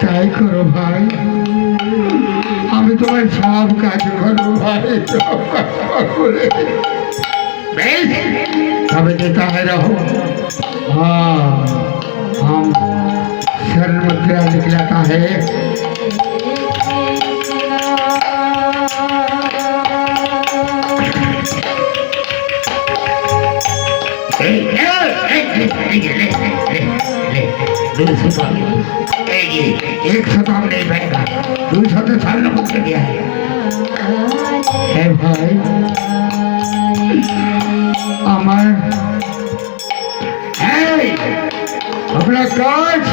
তাই করো ভাই, আমি তোমার সব কাজ করবো ভাই, সব কাজ করে तब देता है रहो। हाँ, हम शरण मुद्रा दिखलाता है। एक शतम नहीं पाएगा, 200 साल ने मुझे दिया है भाई। আমার अपना काज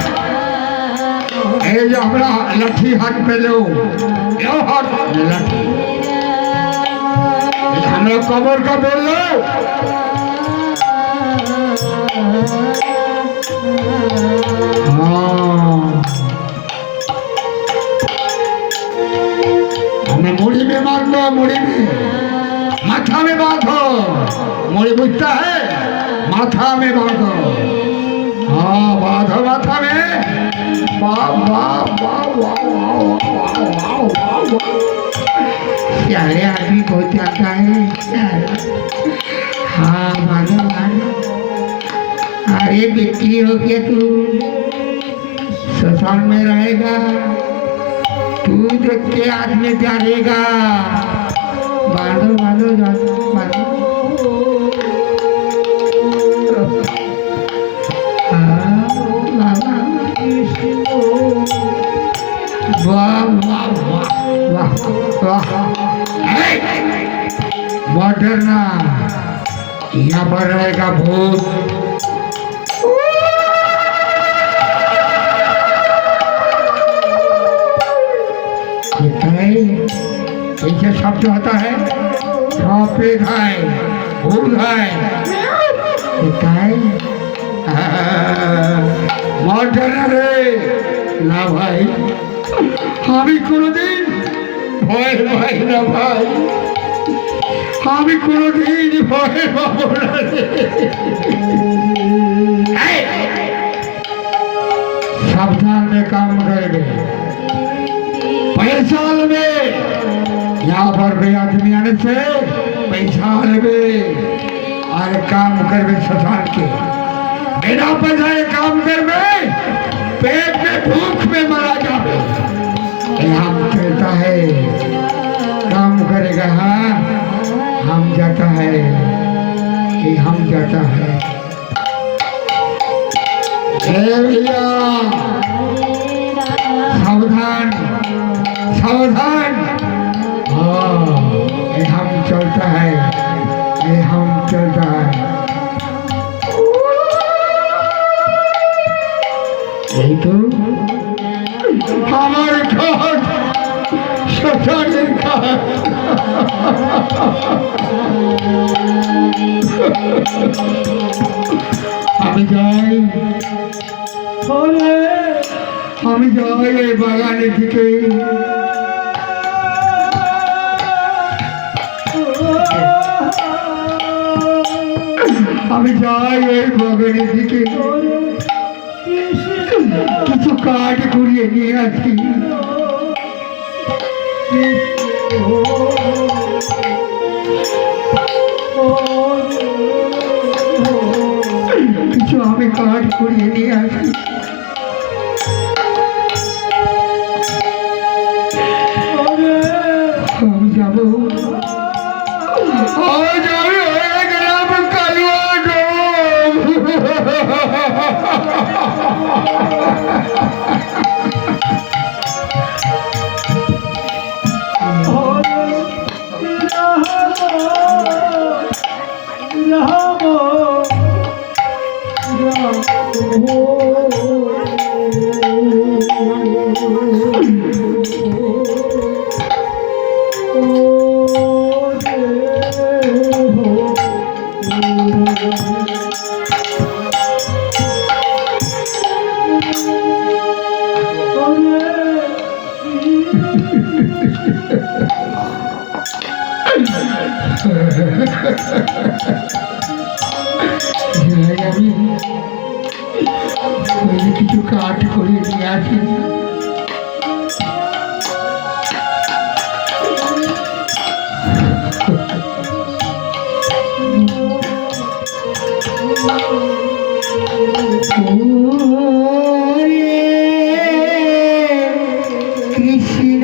हमरा लाठी हाथ पे लो, हाथ लाठी हमरा कबर का बोल लो। हमें मुड़ी में मार लो, मुड़ी में, माथा में बांधो। मुड़ी बुझता है, माथा में बांधो। हाँ बांधो माथा में। वाह वाह वाह वाह वाह वाह। प्यारे आदमी को जाता है। हाँ बांधो बांधो। अरे बिक्री हो गया, तू शमशान में रहेगा, तू देख के आदमी जाएगा। बांधो बांधो बांधो। मत डरना, यहाँ पर रहेगा भूत। ऐसे शब्द होता है, प्रेत है, भूत है, मत डरना रे। ना भाई, আমি কোনোদিন ভয় পাই না ভাই, আমি কোনোদিন ভয় পাবো না। सावधान में काम करेंगे, पैसा लेंगे। यहाँ पर भी आदमी आने से पैसा लेंगे और काम करवे शमशान के। बिना पैसा काम करवे पेट में भूख में मारा जाए। हम चलता है, काम करेगा। हाँ हम जाता है, ये हम जाता है। भैया सावधान सावधान। हाँ ये हम चलता है, ये हम चलता है। यही तो हमारे घर शमशान का। আমি যাই, আমি যাই এই বাগানের দিকে। আমি যাই এই বাগানের দিকে, কিছু কাঠ ঘুরিয়ে নিয়ে আসি। কিছু আমি কাঠ ঘুরিয়ে নিয়ে আসি। আমি যাবো, আজ আমি হয়ে গেলাম কালুয়া ডোম। ওই কিছু কাঠ করে নিয়ে আসি। কৃষ্ণ